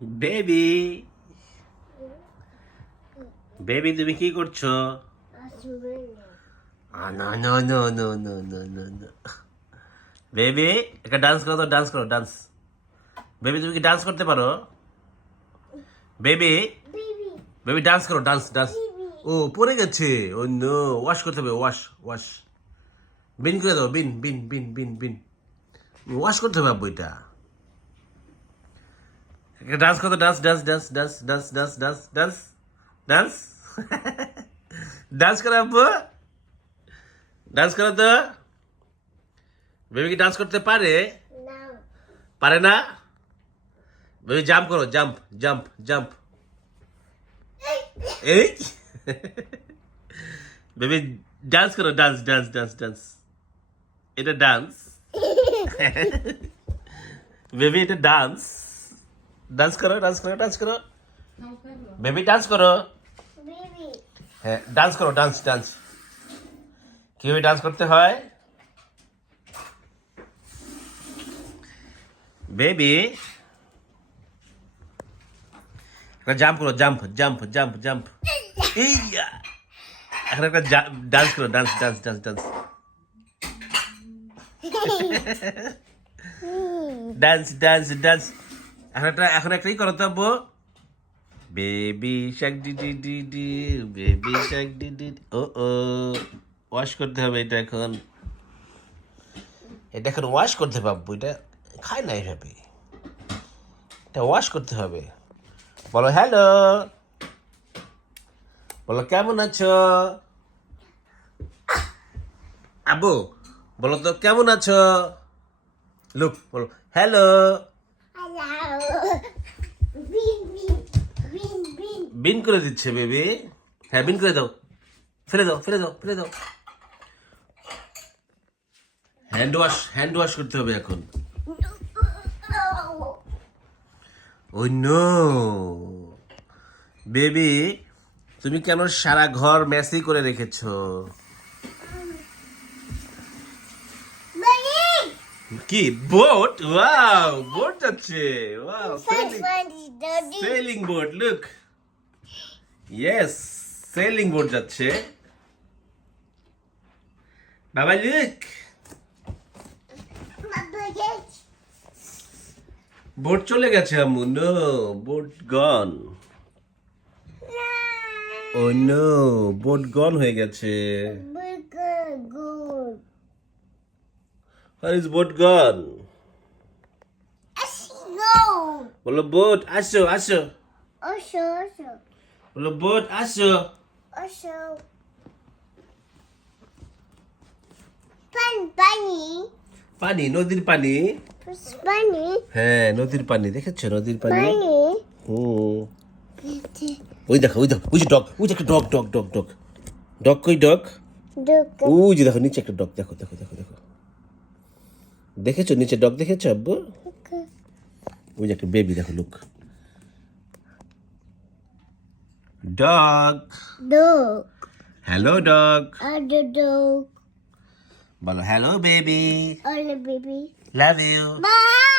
Baby baby তুমি কি করছো? না না না না না না না না বেবি একটা ডান্স করো তো, ডান্স করো, ডান্স। বেবি তুমি কি ডান্স করতে পারো? বেবি বেবি ডান্স করো, ডান্স ডান্স। ও পড়ে গেছে, ও নো, ওয়াশ করতে হবে, ওয়াশ ওয়াশ। বিন করে দাও, বিন বিন বিন বিন বিন। ওয়াশ করতে হবে আব্বু এটা। ডান্স করো, dance dance dance dance dance dance dance dance dance dance করো আব্বু, ডান্স করো তো। বেবি কি ডান্স করতে পারে? পারে না? বেবি জাম্প করো, জাম্প জাম্প জাম্প। এই বেবি ডান্স করো, ডান্স ডান্স ডান্স ডান্স। এটা ডান্স বেবি, এটা ডান্স। ডান্স করো, ডান্স করো, ডান্স করো। বেবি ডান্স করো। হ্যাঁ ডান্স করো, ডান্স ডান্স। কিভাবে ডান্স করতে হয়? বেবি জাম্প করো, জাম্প জাম্প জাম্প জাম্প। এইয়া এখন একটা ডান্স করো, dance dance dance dance dance dance dance. এখন একটাই করো তো আব্বু। Baby shark doo doo doo doo, baby shark doo doo. ও ও, ওয়াশ করতে হবে এটা এখন। এটা এখন ওয়াশ করতে হবে আব্বু, এটা খায় না এভাবে, এটা ওয়াশ করতে হবে। বলো হ্যালো, বলো কেমন আছো আব্বু, বলো তো কেমন আছো। লুক, বলো হ্যালো। বিন করে দিচ্ছে বেবি। হ্যাঁ বিন করে দাও, ফেলে দাও ফেলে দাও ফেলে দাও। হ্যান্ড ওয়াশ করতে হবে এখন। ও নো বেবি, তুমি কেন সারা ঘর মেসি করে রেখেছো? কি বোট? ওয়াও, বোট যাচ্ছে। Wow, selling boat, look. Yes, selling boat যাচ্ছে। বাবা লুক, বোট চলে গেছে আম্মু। নো, বোট গন। ও নো, বোট গন হয়ে গেছে। Where is boat gone? বলো বোট আসো আসো, বলো বোট আসো। পানি, নদীর পানি। হ্যাঁ নদীর পানি, দেখেছো নদীর পানি। হুম, ওই দেখো ওই দেখো, ওই যে ডগ, ওই যে একটা dog dog dog dog dog. কই ডগ? ওই যে দেখো নিচে একটা ডগ, দেখো দেখো দেখো দেখো। দেখেছো নিচে ডগ, দেখেছো আব্বু? ওই যে একটা বেবি, দেখো লুক। Dog, hello dog. বলো হ্যালো বেবি, লাভ ইউ।